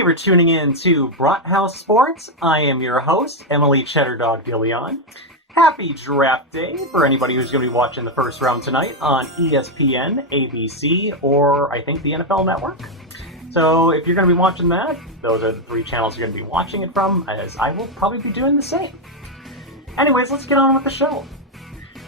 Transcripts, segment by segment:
you for tuning in to Brathouse Sports. I am your host, Emily Cheddar Dog DeLeon. Happy Draft Day for anybody who's going to be watching the first round tonight on ESPN, ABC, or I think the NFL Network. So if you're going to be watching that, those are the three channels you're going to be watching it from, as I will probably be doing the same. Anyways, let's get on with the show.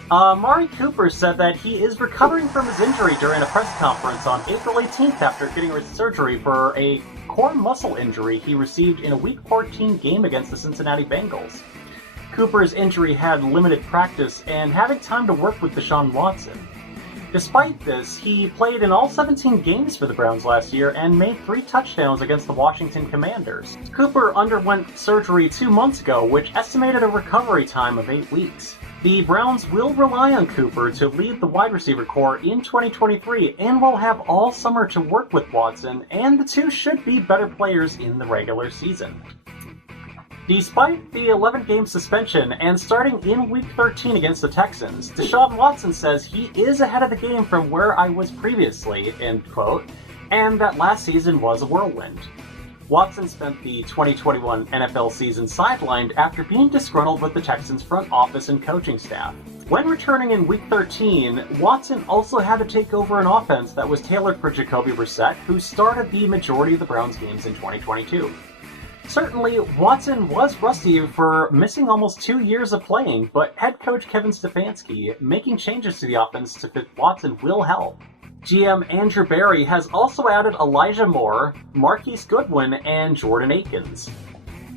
Amari Cooper said that he is recovering from his injury during a press conference on April 18th after getting surgery for a core muscle injury he received in a Week 14 game against the Cincinnati Bengals. Cooper's injury had limited practice and having time to work with Deshaun Watson. Despite this, he played in all 17 games for the Browns last year and made 3 touchdowns against the Washington Commanders. Cooper underwent surgery 2 months ago, which estimated a recovery time of 8 weeks. The Browns will rely on Cooper to lead the wide receiver corps in 2023 and will have all summer to work with Watson, and the two should be better players in the regular season. Despite the 11-game suspension and starting in Week 13 against the Texans, Deshaun Watson says he is ahead of the game from where I was previously, end quote, and that last season was a whirlwind. Watson spent the 2021 NFL season sidelined after being disgruntled with the Texans' front office and coaching staff. When returning in Week 13, Watson also had to take over an offense that was tailored for Jacoby Brissett, who started the majority of the Browns games in 2022. Certainly, Watson was rusty for missing almost 2 years of playing, but head coach Kevin Stefanski making changes to the offense to fit Watson will help. GM Andrew Berry has also added Elijah Moore, Marquise Goodwin, and Jordan Akins.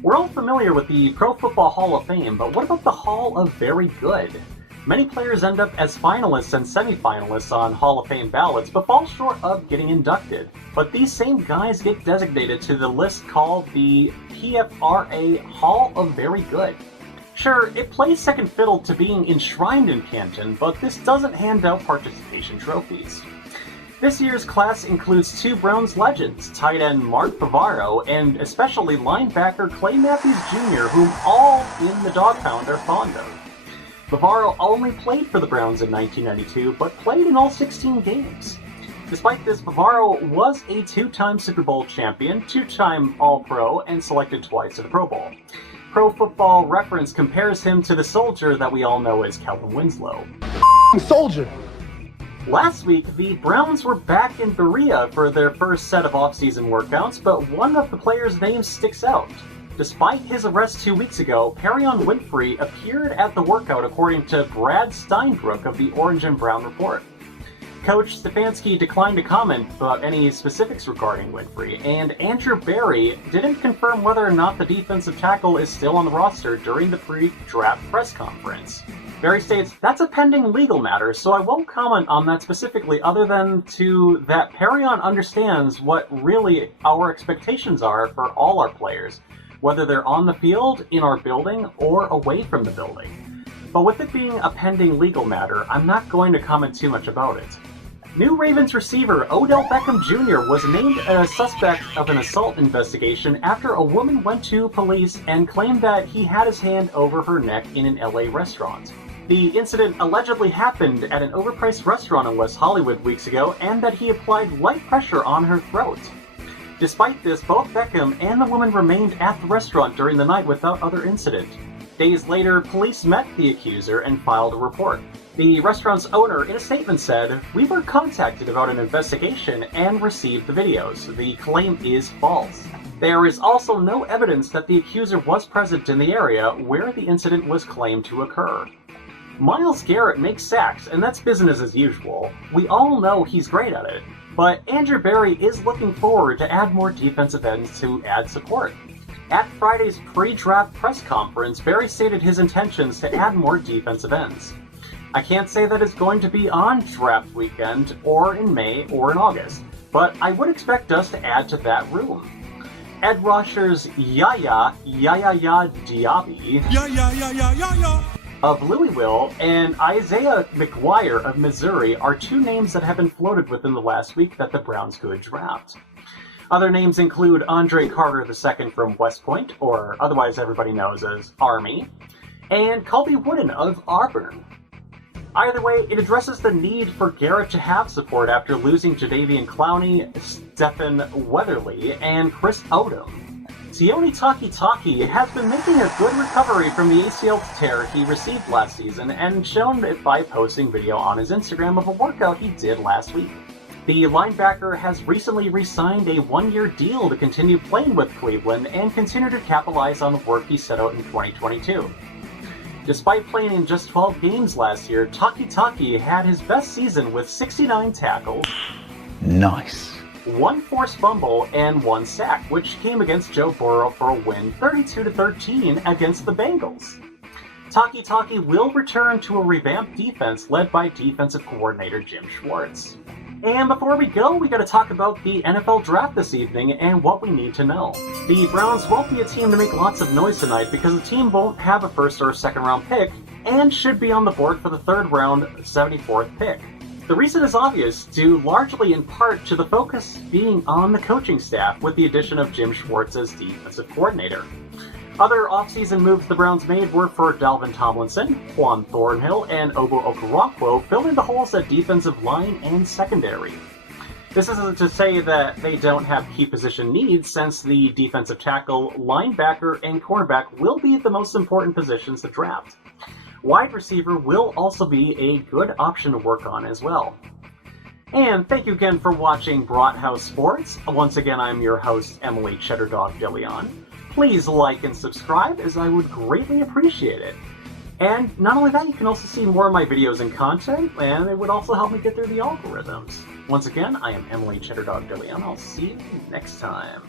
We're all familiar with the Pro Football Hall of Fame, but what about the Hall of Very Good? Many players end up as finalists and semi-finalists on Hall of Fame ballots, but fall short of getting inducted. But these same guys get designated to the list called the PFRA Hall of Very Good. Sure, it plays second fiddle to being enshrined in Canton, but this doesn't hand out participation trophies. This year's class includes 2 Browns legends, tight end Mark Bavaro and especially linebacker Clay Matthews Jr., whom all in the Dog Pound are fond of. Bavaro only played for the Browns in 1992, but played in all 16 games. Despite this, Bavaro was a 2-time Super Bowl champion, 2-time All-Pro, and selected twice to the Pro Bowl. Pro Football Reference compares him to the soldier that we all know as Kelvin Winslow. Soldier! Last week, the Browns were back in Berea for their first set of off-season workouts, but one of the players' names sticks out. Despite his arrest 2 weeks ago, Perrion Winfrey appeared at the workout according to Brad Steinbrook of the Orange and Brown Report. Coach Stefanski declined to comment about any specifics regarding Winfrey, and Andrew Berry didn't confirm whether or not the defensive tackle is still on the roster during the pre-draft press conference. Berry states, "That's a pending legal matter, so I won't comment on that specifically other than that Perrion understands what really our expectations are for all our players, whether they're on the field, in our building, or away from the building. But with it being a pending legal matter, I'm not going to comment too much about it." New Ravens receiver Odell Beckham Jr. was named a suspect of an assault investigation after a woman went to police and claimed that he had his hand over her neck in an LA restaurant. The incident allegedly happened at an overpriced restaurant in West Hollywood weeks ago, and that he applied light pressure on her throat. Despite this, both Beckham and the woman remained at the restaurant during the night without other incident. Days later, police met the accuser and filed a report. The restaurant's owner, in a statement, said, "We were contacted about an investigation and received the videos. The claim is false. There is also no evidence that the accuser was present in the area where the incident was claimed to occur." Myles Garrett makes sacks, and that's business as usual. We all know he's great at it. But Andrew Berry is looking forward to add more defensive ends to add support. At Friday's pre-draft press conference, Berry stated his intentions to add more defensive ends. "I can't say that it's going to be on draft weekend, or in May, or in August, but I would expect us to add to that room." Ed Rusher's Yaya Diaby of Louisville and Isaiah McGuire of Missouri are 2 names that have been floated within the last week that the Browns could draft. Other names include Andre Carter II from West Point, or otherwise everybody knows as Army, and Colby Wooden of Auburn. Either way, it addresses the need for Garrett to have support after losing Jadeveon Clowney, Stephen Weatherly, and Chris Odom. Sione Takitaki has been making a good recovery from the ACL tear he received last season and shown it by posting video on his Instagram of a workout he did last week. The linebacker has recently re-signed a one-year deal to continue playing with Cleveland and continue to capitalize on the work he set out in 2022. Despite playing in just 12 games last year, Takitaki had his best season with 69 tackles, nice, 1 forced fumble, and 1 sack, which came against Joe Burrow for a win 32-13 against the Bengals. Takitaki will return to a revamped defense led by defensive coordinator Jim Schwartz. And before we go, we got to talk about the NFL draft this evening and what we need to know. The Browns won't be a team to make lots of noise tonight because the team won't have a first or second round pick and should be on the board for the third round 74th pick. The reason is obvious, due largely in part to the focus being on the coaching staff with the addition of Jim Schwartz as defensive coordinator. Other offseason moves the Browns made were for Dalvin Tomlinson, Juan Thornhill, and Obo Okoronkwo, filling the holes at defensive line and secondary. This isn't to say that they don't have key position needs, since the defensive tackle, linebacker, and cornerback will be the most important positions to draft. Wide receiver will also be a good option to work on as well. And thank you again for watching Brathouse Sports. Once again, I'm your host, Emily Cheddar Dog DeLeon. Please like and subscribe, as I would greatly appreciate it. And not only that, you can also see more of my videos and content, and it would also help me get through the algorithms. Once again, I am Emily Cheddar Dog DeLeon. I'll see you next time.